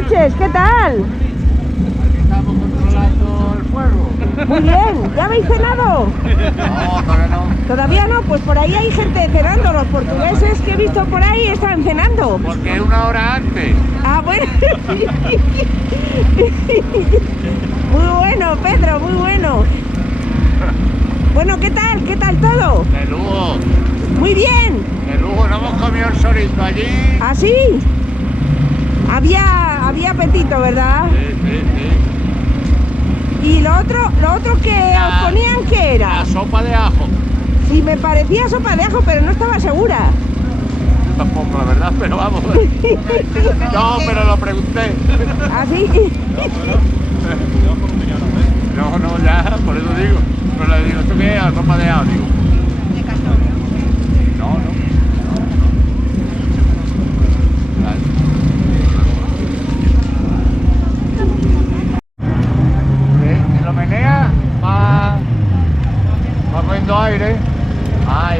noches, ¿qué tal? Aquí estamos controlando el fuego. Muy bien, ¿ya habéis cenado? No, todavía no. Todavía no, pues por ahí hay gente cenando, los portugueses que he visto por ahí están cenando. Porque es una hora antes. Ah, bueno. Muy bueno, Pedro, muy bueno. Bueno, ¿qué tal? ¿Qué tal todo? De lujo. Muy bien. De lujo, no hemos comido el solito allí. ¿Ah, sí? Había apetito, ¿verdad? Sí. Y lo otro que os ponían, ¿qué era? La sopa de ajo. Sí, me parecía sopa de ajo, pero no estaba segura. Tampoco, la verdad, pero vamos. No, pero lo pregunté. ¿Ah, sí? No, ya, por eso digo. Pero le digo, ¿esto qué es? La sopa de ajo, digo. No. Vale. Si lo menea, va cogiendo aire. Ay.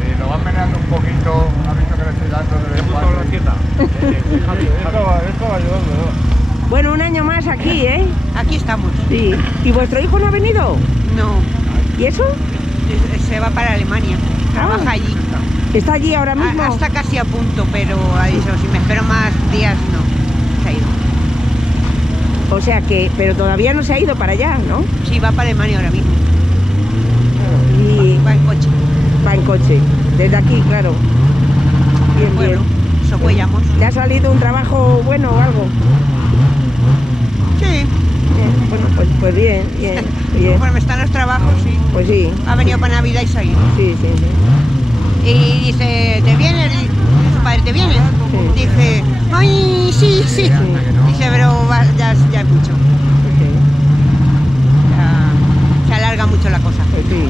Si lo van meneando un poquito, ha visto que le estoy dando de vez en cuando. Esto va ayudando, ¿no? Bueno, un año más aquí, ¿eh? Aquí estamos. Sí. ¿Y vuestro hijo no ha venido? No, ¿Y eso? se va para Alemania. Trabaja allí. ¿Está allí ahora mismo? Hasta casi a punto, pero ha dicho, si me espero más días, no. Se ha ido. O sea que, pero todavía no se ha ido para allá, ¿no? Sí, va para Alemania ahora mismo. Y Va en coche. va en coche. Desde aquí, claro. Bien, Bueno, bien. sopollamos. ¿Le ha salido un trabajo bueno o algo? Sí. Bien, bueno, pues bien. Conforme están los trabajos, sí. Pues sí. Ha venido para Navidad y se ha ido. Sí. Y dice, ¿te vienes? Su padre, ¿te vienes? Sí. Dice, ¡ay, sí! Dice, pero ya es mucho. Sí. Ya se alarga mucho la cosa. Pues sí.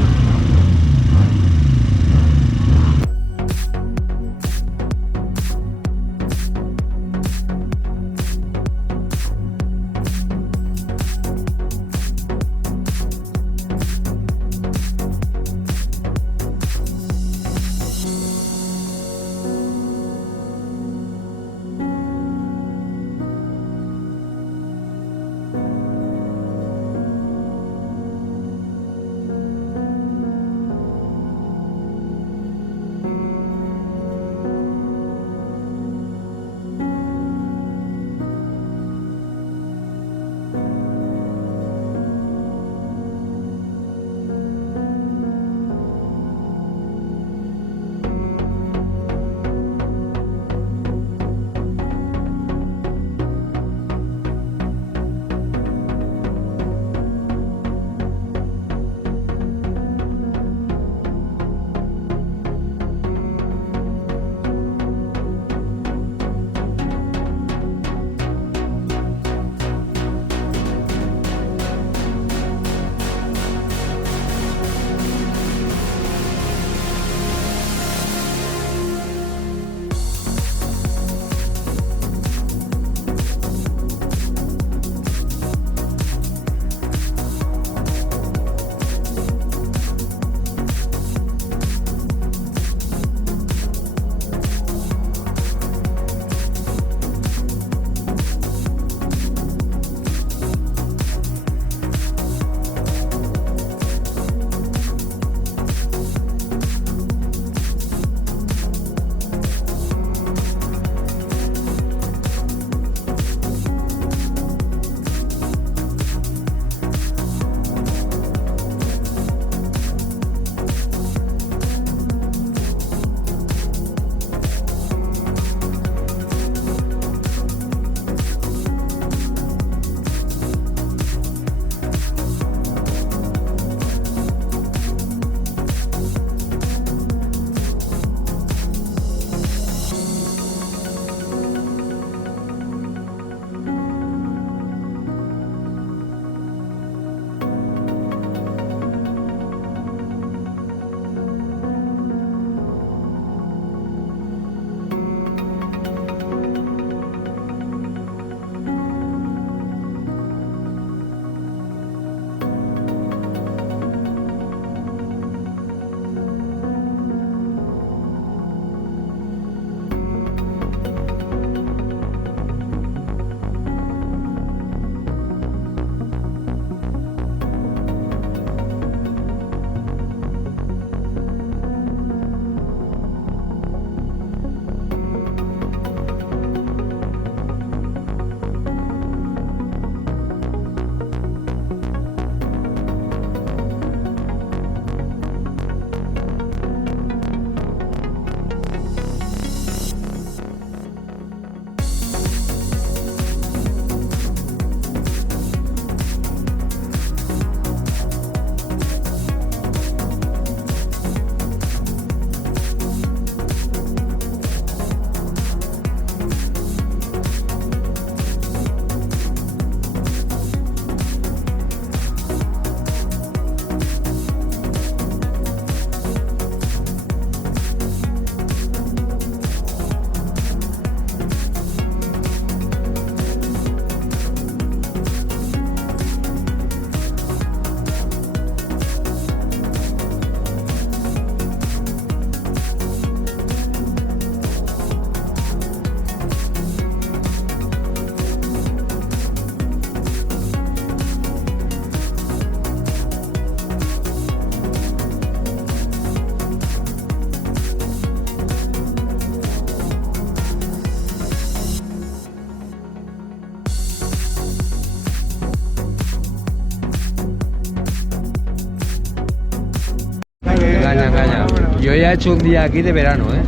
Yo ya he hecho un día aquí de verano, ¿eh?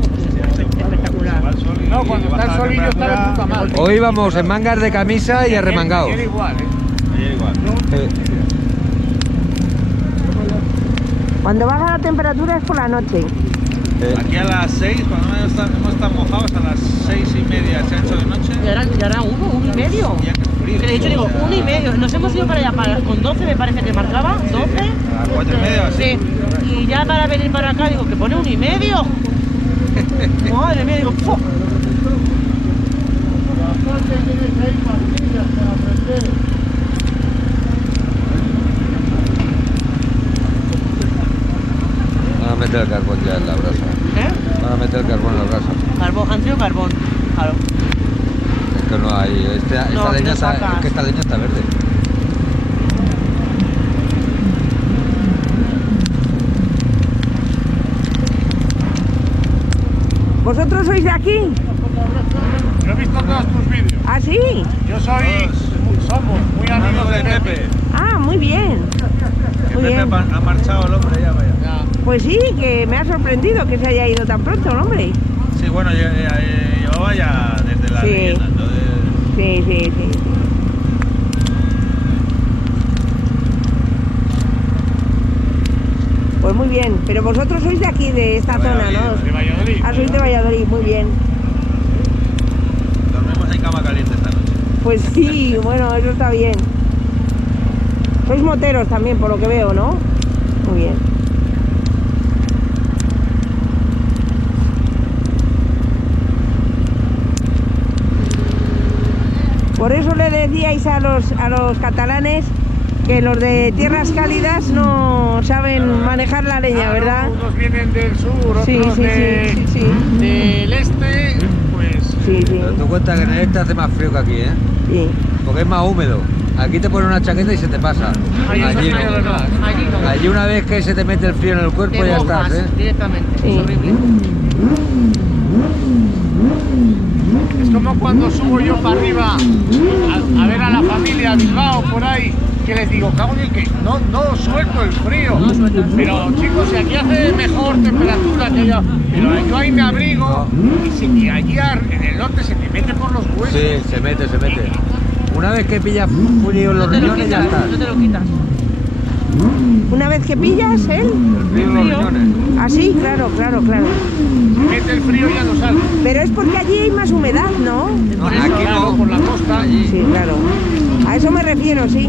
Espectacular. No, cuando está el solillo está de puta madre. Hoy vamos en mangas de camisa y arremangados. Ayer igual, ¿eh? Ayer igual. Cuando baja la temperatura es por la noche. Aquí a las 6, cuando hemos estado mojados, a las 6:30 se ha hecho de noche. Ya era 1:30. Ya que frío. Que de hecho digo, 1:30. Nos hemos ido para allá con 12, me parece que marcaba. 12. A las 4:30 o así. Sí. Y ya para venir para acá digo, que pone 1:30. Madre mía, digo, ¡puf! Van a meter el carbón ya en la brasa. ¿Eh? Van a meter el carbón en la brasa. Carbón, han tenido carbón. Claro. Es que no hay. Esta No, leña no está, sacas. es que esta leña está verde. ¿Vosotros sois de aquí? Yo he visto todos tus vídeos. ¿Ah, sí? Somos muy amigos de Pepe. Ah, muy bien. Que Muy Pepe bien. ha marchado el hombre ya, vaya. Pues sí, que me ha sorprendido que se haya ido tan pronto el hombre. Sí, bueno, llevaba ya desde la Sí. leyenda, entonces... Sí, sí, sí, sí. Pues muy bien, pero vosotros sois de aquí, de esta zona, ¿no? De Valladolid. Ah, sois de Valladolid, muy bien. Dormimos en cama caliente esta noche. Pues sí, bueno, eso está bien. Sois moteros también, por lo que veo, ¿no? Muy bien. Por eso le decíais a los catalanes que los de tierras cálidas no saben manejar la leña, ¿verdad? Unos vienen del sur, otros Sí, sí, sí, sí, sí. del este, pues... Sí, sí, Pero tú cuenta que en el este hace más frío que aquí, ¿eh? sí. Porque es más húmedo. Aquí te pones una chaqueta y se te pasa. Ahí está Allí el frío de no. verdad. Allí no. Allí una vez que se te mete el frío en el cuerpo Te ya mojas estás, ¿eh? directamente. Sí. Es horrible. Es como cuando subo yo para arriba a ver a la familia a Bilbao por ahí, que les digo, cago en el que no suelto el frío. Pero chicos, si aquí hace mejor temperatura que allá, pero yo ahí me abrigo y allí en el norte se te mete por los huesos. Sí, se mete, se mete. Una vez que pillas frío en los No te lo riñones ya quitas, estás. no te lo quitas. Una vez que pillas él, El frío en los frío. riñones. ah, sí, claro, claro, claro. Se mete el frío y ya no sale. Pero es porque allí hay más humedad, ¿no? No, Eso, aquí claro, no. por la costa. Allí. Sí, claro. A eso me refiero, sí.